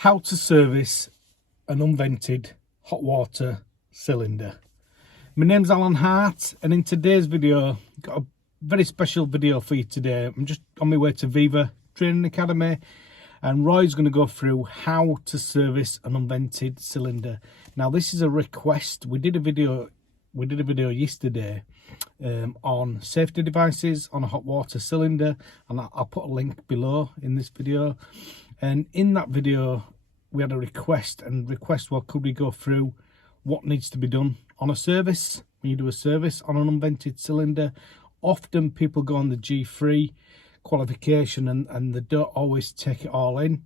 how to service an unvented hot water cylinder. My name's Alan Hart, and in today's video, I've got a very special video for you today. I'm just on my way to Viva Training Academy, and Roy's going to go through how to service an unvented cylinder. Now, this is a request. We did a video yesterday on safety devices on a hot water cylinder, and I'll put a link below in this video. And in that video we had a request, well, could we go through what needs to be done on a service when you do a service on an unvented cylinder. Often people go on the G3 qualification and they don't always take it all in.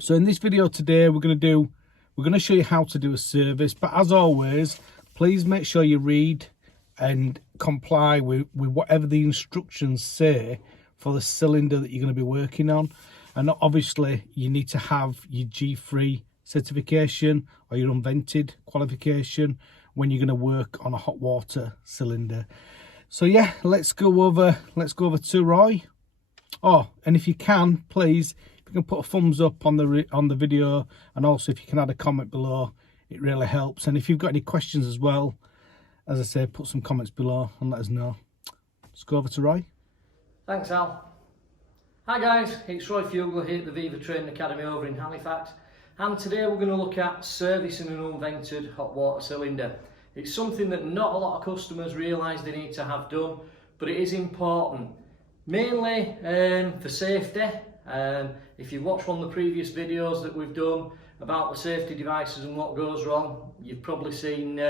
So in this video today we're going to show you how to do a service, but as always, please make sure you read and comply with whatever the instructions say for the cylinder that you're going to be working on. And obviously you need to have your G3 certification or your unvented qualification when you're going to work on a hot water cylinder. So yeah, let's go over to Roy. Oh, and if you can, please, if you can put a thumbs up on the video, and also if you can add a comment below, it really helps. And if you've got any questions as well, as I say, put some comments below and let us know. Let's go over to Roy. Thanks, Al. Hi guys, it's Roy Fugler here at the Viva Training Academy over in Halifax, and today we're going to look at servicing an unvented hot water cylinder. It's something that not a lot of customers realise they need to have done, but it is important, mainly for safety. If you've watched one of the previous videos that we've done about the safety devices and what goes wrong, you've probably seen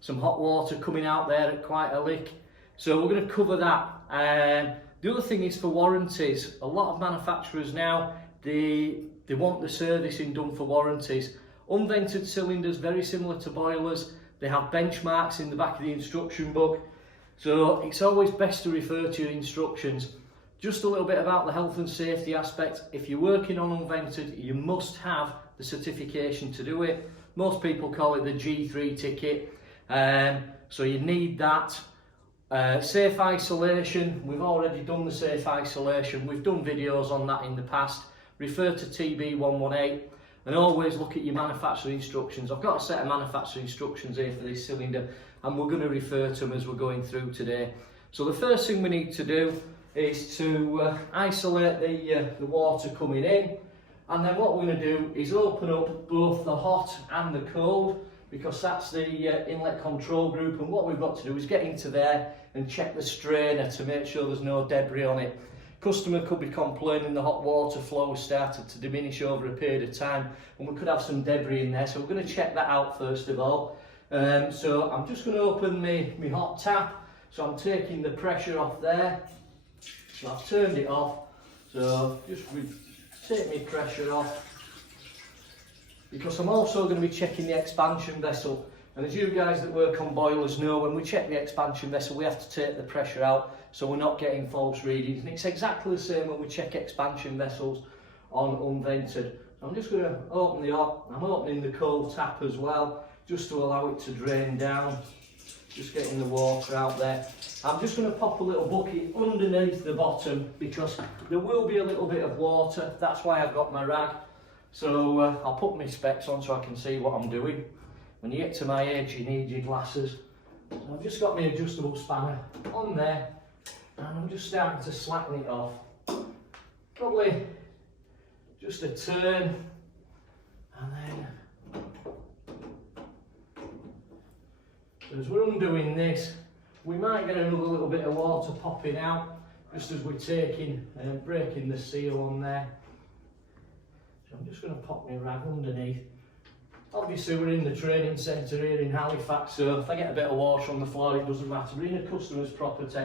some hot water coming out there at quite a lick. So we're going to cover that. The other thing is for warranties. A lot of manufacturers now, they want the servicing done for warranties. Unvented cylinders, very similar to boilers, they have benchmarks in the back of the instruction book. So it's always best to refer to your instructions. Just a little bit about the health and safety aspect. If you're working on unvented, you must have the certification to do it. Most people call it the G3 ticket. So you need that. Safe isolation, we've already done the safe isolation. We've done videos on that in the past. Refer to TB118 and always look at your manufacturer instructions. I've got a set of manufacturer instructions here for this cylinder, and we're going to refer to them as we're going through today. So the first thing we need to do is to isolate the water coming in, and then what we're going to do is open up both the hot and the cold, because that's the inlet control group, and what we've got to do is get into there and check the strainer to make sure there's no debris on it. Customer could be complaining the hot water flow has started to diminish over a period of time, and we could have some debris in there, so we're going to check that out first of all. So I'm just going to open my hot tap, so I'm taking the pressure off there. So I've turned it off, so just take my pressure off, because I'm also going to be checking the expansion vessel. And as you guys that work on boilers know, when we check the expansion vessel, we have to take the pressure out so we're not getting false readings. And it's exactly the same when we check expansion vessels on unvented. So I'm just going to open the hot. I'm opening the cold tap as well, just to allow it to drain down. Just getting the water out there. I'm just going to pop a little bucket underneath the bottom, because there will be a little bit of water. That's why I've got my rag. So I'll put my specs on so I can see what I'm doing. When you get to my edge, you need your glasses. So I've just got my adjustable spanner on there, and I'm just starting to slacken it off. Probably just a turn, and then as we're undoing this, we might get another little bit of water popping out just as we're taking and breaking the seal on there. So I'm just going to pop my rag underneath. Obviously we're in the training centre here in Halifax, so if I get a bit of water on the floor, it doesn't matter. We're in a customer's property,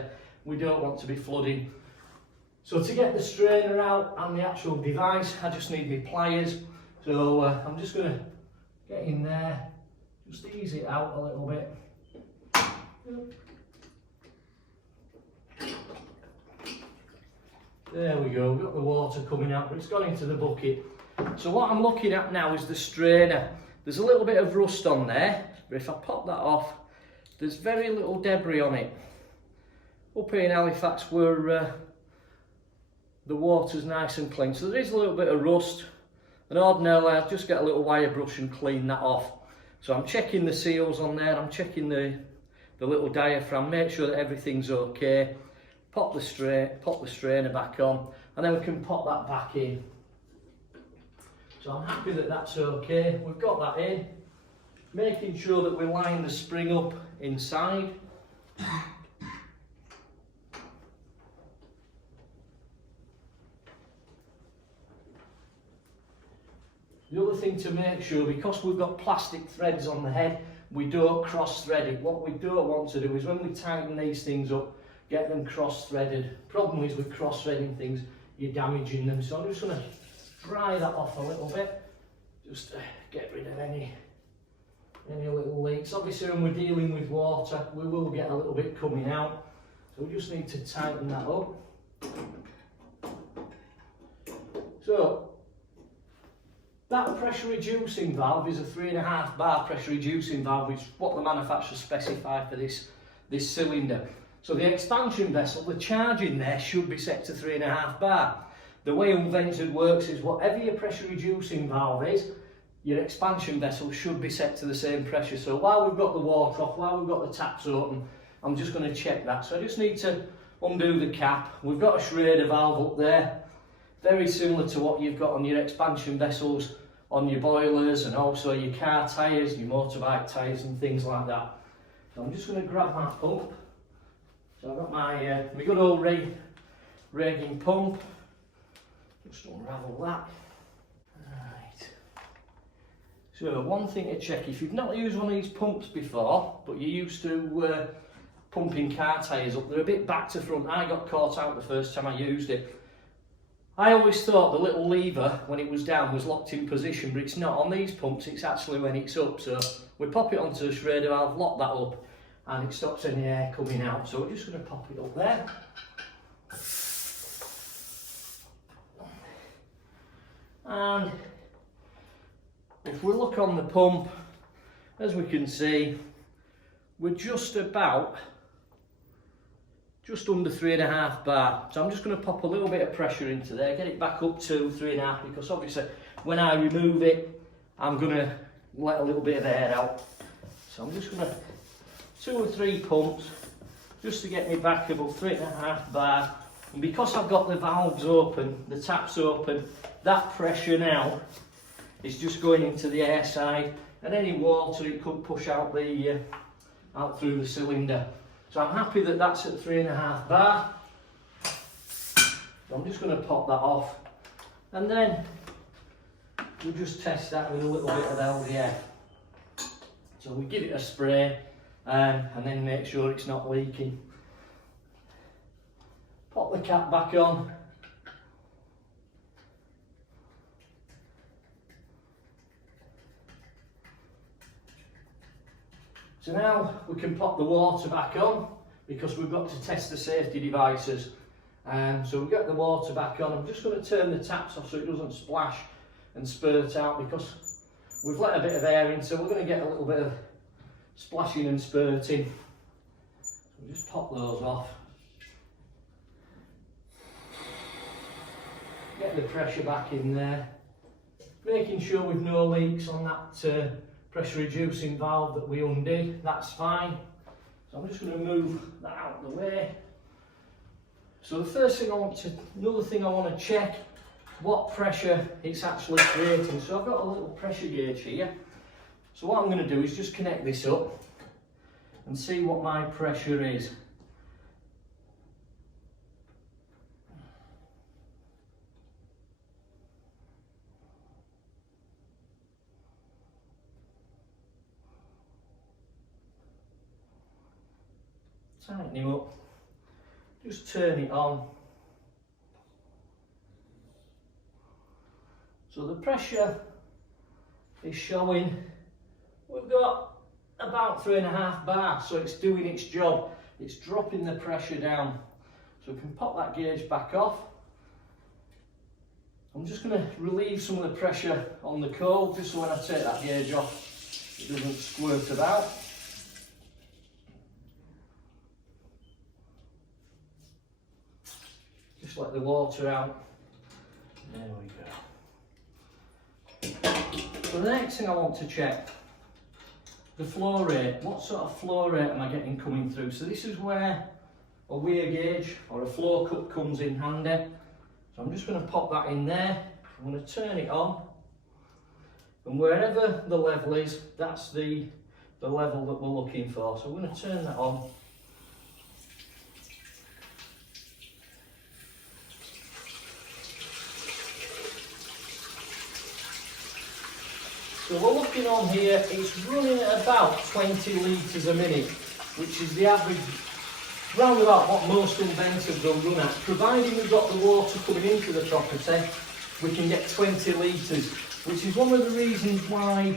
we don't want to be flooding. So to get the strainer out and the actual device, I just need my pliers. So I'm just going to get in there, just ease it out a little bit. There we go, we've got the water coming out, but it's gone into the bucket. So what I'm looking at now is the strainer. There's a little bit of rust on there, but if I pop that off, there's very little debris on it. Up here in Halifax, where the water's nice and clean, so there is a little bit of rust. And ordinarily I'll just get a little wire brush and clean that off. So I'm checking the seals on there, I'm checking the little diaphragm, make sure that everything's okay. Pop the strainer back on, and then we can pop that back in. So I'm happy that that's okay. We've got that in. Making sure that we line the spring up inside. The other thing to make sure, because we've got plastic threads on the head, we don't cross thread it. What we don't want to do is when we tighten these things up, get them cross threaded. Problem is with cross threading things, you're damaging them. So I'm just going to dry that off a little bit, just to get rid of any little leaks. Obviously when we're dealing with water, we will get a little bit coming out. So we just need to tighten that up. So that pressure reducing valve is a 3.5 bar pressure reducing valve, which is what the manufacturer specified for this cylinder. So the expansion vessel, the charge in there should be set to 3.5 bar. The way Unvented works is whatever your pressure reducing valve is, your expansion vessel should be set to the same pressure. So while we've got the water off, while we've got the taps open, I'm just going to check that. So I just need to undo the cap. We've got a Schrader valve up there, very similar to what you've got on your expansion vessels, on your boilers, and also your car tyres, your motorbike tyres and things like that. So I'm just going to grab my pump. So I've got my good old rigging pump. Just unravel that. Right. So one thing to check, if you've not used one of these pumps before, but you're used to pumping car tyres up, they're a bit back to front. I got caught out the first time I used it. I always thought the little lever, when it was down, was locked in position, but it's not. On these pumps, it's actually when it's up. So we pop it onto the Schrader valve, lock that up, and it stops any air coming out. So we're just going to pop it up there. And if we look on the pump, as we can see, we're just under 3.5 bar. So I'm just going to pop a little bit of pressure into there, get it back up to 3.5, because obviously when I remove it, I'm going to let a little bit of air out. So I'm just going to 2 or 3 pumps just to get me back above 3.5 bar. And because I've got the valves open, the taps open, that pressure now is just going into the air side, and any water it could push out out through the cylinder. So I'm happy that that's at 3.5 bar. So I'm just going to pop that off, and then we'll just test that with a little bit of LDF. So we give it a spray and then make sure it's not leaking. Pop the cap back on. So now we can pop the water back on, because we've got to test the safety devices. So we've got the water back on. I'm just going to turn the taps off so it doesn't splash and spurt out, because we've let a bit of air in, so we're going to get a little bit of splashing and spurting. So we'll just pop those off. Get the pressure back in there. Making sure we've no leaks on that pressure reducing valve that we undid. That's fine. So I'm just going to move that out of the way. So the first thing another thing I want to check, what pressure it's actually creating. So I've got a little pressure gauge here. So what I'm going to do is just connect this up and see what my pressure is. Tighten him up, just turn it on. So the pressure is showing, we've got about 3.5 bar, so it's doing its job. It's dropping the pressure down. So we can pop that gauge back off. I'm just going to relieve some of the pressure on the coal, just so when I take that gauge off, it doesn't squirt about. Just let the water out. There we go. so the next thing I want to check, the flow rate. What sort of flow rate am I getting coming through? So this is where a weir gauge or a flow cup comes in handy. So I'm just going to pop that in there. I'm going to turn it on, and wherever the level is, that's the level that we're looking for. So I'm going to turn that on. So we're looking on here, it's running at about 20 litres a minute, which is the average, round about what most Unvented will run at. Providing we've got the water coming into the property, we can get 20 litres, which is one of the reasons why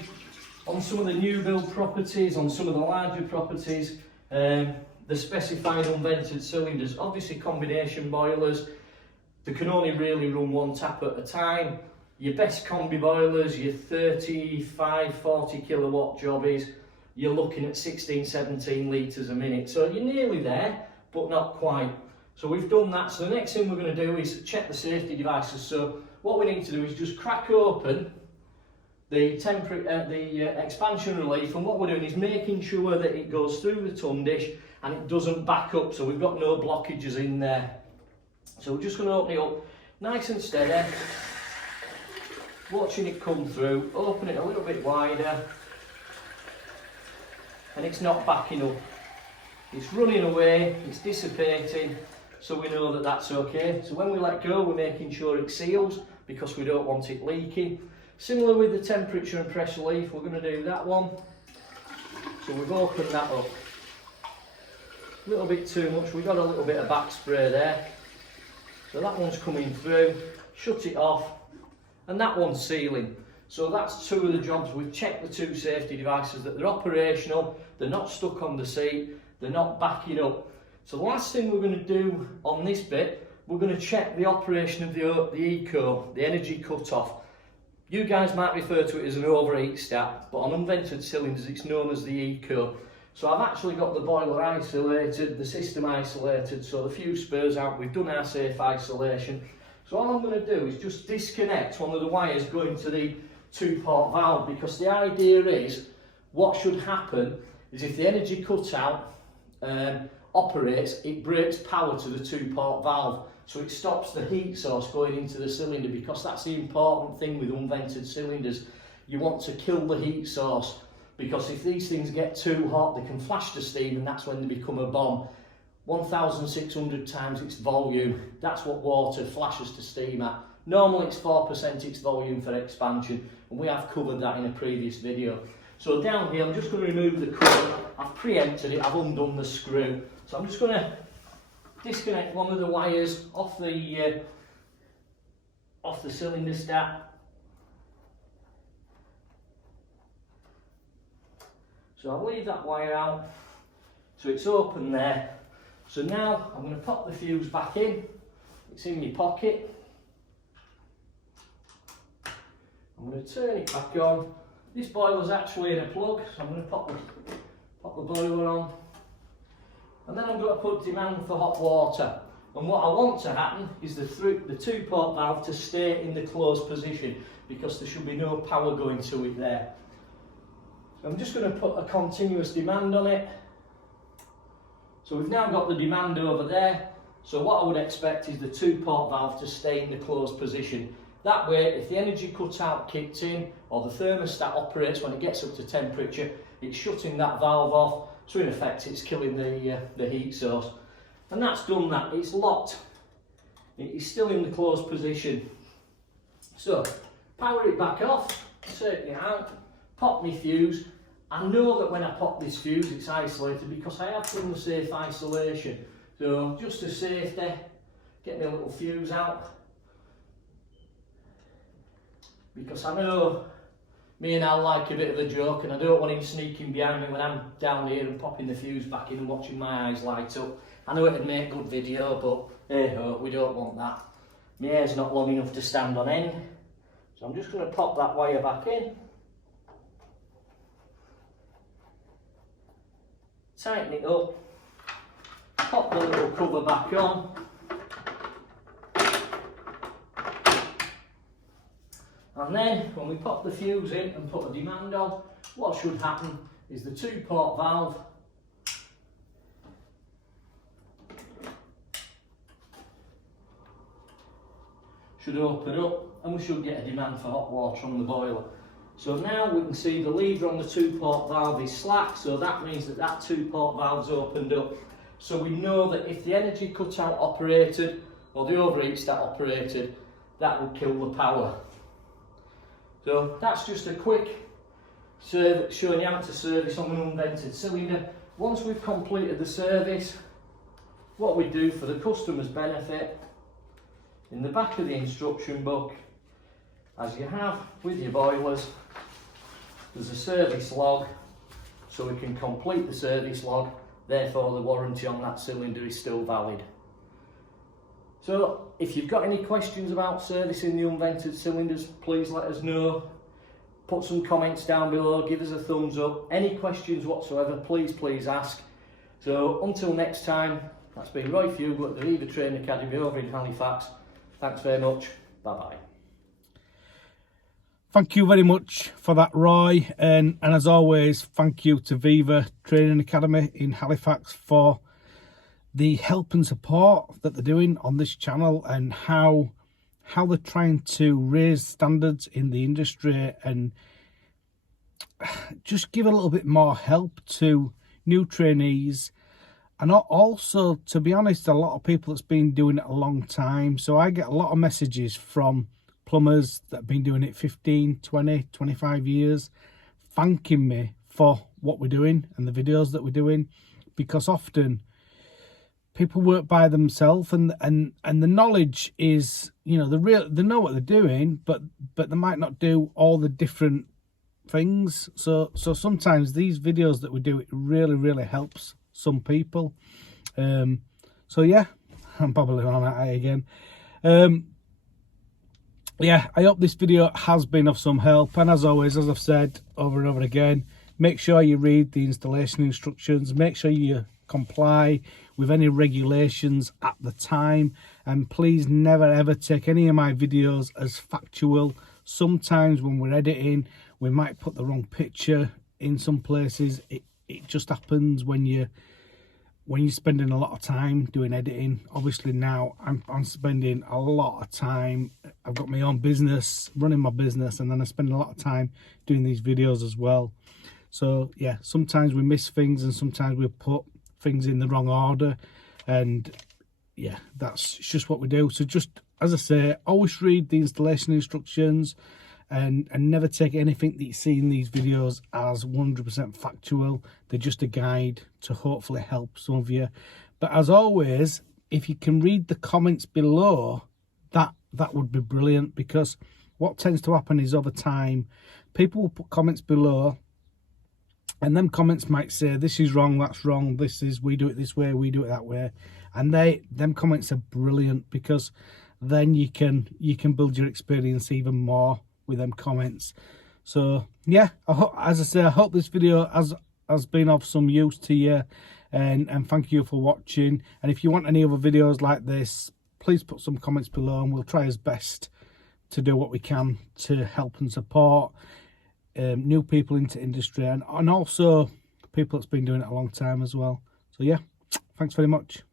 on some of the new build properties, on some of the larger properties, the specified unvented cylinders, obviously combination boilers, they can only really run one tap at a time. Your best combi boilers, your 35, 40 kilowatt jobbies, you're looking at 16, 17 litres a minute. So you're nearly there, but not quite. So we've done that. So the next thing we're going to do is check the safety devices. So what we need to do is just crack open the expansion relief, and what we're doing is making sure that it goes through the tun dish and it doesn't back up, so we've got no blockages in there. So we're just going to open it up nice and steady, watching it come through, open it a little bit wider, and it's not backing up. It's running away, it's dissipating, so we know that that's okay. So when we let go, we're making sure it seals because we don't want it leaking. Similar with the temperature and pressure relief, we're going to do that one. So we've opened that up. A little bit too much, we've got a little bit of back spray there. So that one's coming through, shut it off, and that one's sealing. So that's two of the jobs. We've checked the two safety devices, that they're operational, they're not stuck on the seat, they're not backing up. So the last thing we're going to do on this bit, we're going to check the operation of the eco, the energy cut-off. You guys might refer to it as an overheat stat, but on unvented cylinders it's known as the eco. So I've actually got the boiler isolated, the system isolated, so the fuse spurs out, we've done our safe isolation. So all I'm going to do is just disconnect one of the wires going to the two-port valve, because the idea is, what should happen is if the energy cutout operates, it breaks power to the two-port valve. So it stops the heat source going into the cylinder, because that's the important thing with unvented cylinders. You want to kill the heat source, because if these things get too hot, they can flash to steam, and that's when they become a bomb. 1,600 times its volume, that's what water flashes to steam at. Normally it's 4% its volume for expansion, and we have covered that in a previous video. So down here, I'm just going to remove the cover. I've preempted it, I've undone the screw. So I'm just going to disconnect one of the wires off the cylinder stack. So I'll leave that wire out, so it's open there. So now I'm going to pop the fuse back in, it's in my pocket. I'm going to turn it back on. This boiler's actually in a plug, so I'm going to pop the boiler on. And then I'm going to put demand for hot water. And what I want to happen is the two-port valve to stay in the closed position, because there should be no power going to it there. So I'm just going to put a continuous demand on it. So we've now got the demand over there. So what I would expect is the two-port valve to stay in the closed position. That way, if the energy cutout kicked in, or the thermostat operates when it gets up to temperature, it's shutting that valve off. So in effect, it's killing the heat source. And that's done that, it's locked. It is still in the closed position. So, power it back off, take it out, pop my fuse. I know that when I pop this fuse, it's isolated because I have done the safe isolation. So, just for safety, get my little fuse out. Because I know me and Al like a bit of a joke, and I don't want him sneaking behind me when I'm down here and popping the fuse back in and watching my eyes light up. I know it'd make good video, but hey ho, we don't want that. My hair's not long enough to stand on end. So I'm just going to pop that wire back in. Tighten it up. Pop the little cover back on. And then when we pop the fuse in and put a demand on, what should happen is the 2-port valve should open up and we should get a demand for hot water on the boiler. So now we can see the lever on the 2-port valve is slack, so that means that that 2-port valve's opened up. So we know that if the energy cutout operated or the overheat stat operated, that would kill the power. So that's just a quick showing you how to service on an unvented cylinder. Once we've completed the service, what we do for the customer's benefit, in the back of the instruction book, as you have with your boilers, there's a service log, so we can complete the service log, therefore the warranty on that cylinder is still valid. So if you've got any questions about servicing the unvented cylinders, please let us know. Put some comments down below, give us a thumbs up. Any questions whatsoever, please ask. So until next time, that's been Roy Fugler at the Viva Training Academy over in Halifax. Thanks very much. Bye bye. Thank you very much for that, Roy. And as always, thank you to Viva Training Academy in Halifax for the help and support that they're doing on this channel, and how they're trying to raise standards in the industry and just give a little bit more help to new trainees. And also, to be honest, a lot of people that's been doing it a long time. So I get a lot of messages from plumbers that have been doing it 15, 20, 25 years, thanking me for what we're doing and the videos that we're doing, because often people work by themselves, and the knowledge is, you know, they know what they're doing, but they might not do all the different things. So sometimes these videos that we do, it really helps some people. So yeah, I'm probably on that again. Yeah, I hope this video has been of some help, and as always, as I've said over and over again, make sure you read the installation instructions, make sure you comply with any regulations at the time, and please never ever take any of my videos as factual. Sometimes when we're editing, we might put the wrong picture in some places. It just happens when you're spending a lot of time doing editing. Obviously now I'm spending a lot of time. I've got my own business, running my business, and then I spend a lot of time doing these videos as well. So yeah, sometimes we miss things, and sometimes we put things in the wrong order, and yeah, that's just what we do. So just, as I say, always read the installation instructions, and never take anything that you see in these videos as 100% factual. They're just a guide to hopefully help some of you. But as always, if you can read the comments below, that would be brilliant, because what tends to happen is over time, people will put comments below, and them comments might say, this is wrong, that's wrong, this is, we do it this way, we do it that way. And them comments are brilliant, because then you can build your experience even more with them comments. So yeah, as I say, I hope this video has been of some use to you, and thank you for watching. And if you want any other videos like this, please put some comments below, and we'll try as best to do what we can to help and support new people into industry, and also people that's been doing it a long time as well. So yeah, thanks very much.